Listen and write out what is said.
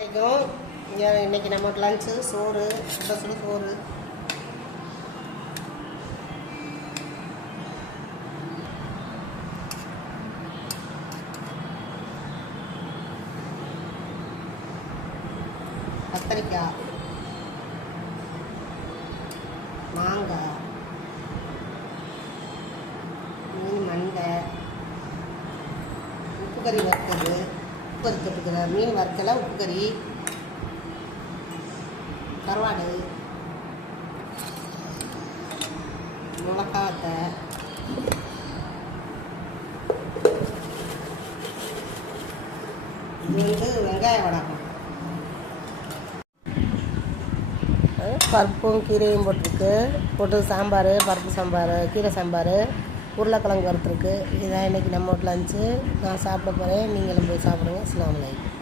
இன்னைக்கு நம்ம லஞ்சு சோறு சுட சோறு கத்திரிக்காய் மாங்காய் மீன் மண்டை உப்பு கறி வறுத்தது உப்பு வறுத்துட்டுக்கிற மீன் வறுக்கலை உப்பு கறி கருவாடு மிளகாத்தை இது வெங்காய வடகம் பருப்பும் கீரையும் போட்டு சாம்பார் பருப்பு சாம்பார் கீரை சாம்பார் உருளைக்கிழங்கு வறுத்துருக்கு. இதான் இன்றைக்கி நம்ம வீட்டில் லஞ்சு. நான் சாப்பிட போகிறேன். நீங்களும் போய் சாப்பிடுங்க. அஸ்ஸலாமு அலைக்கும்.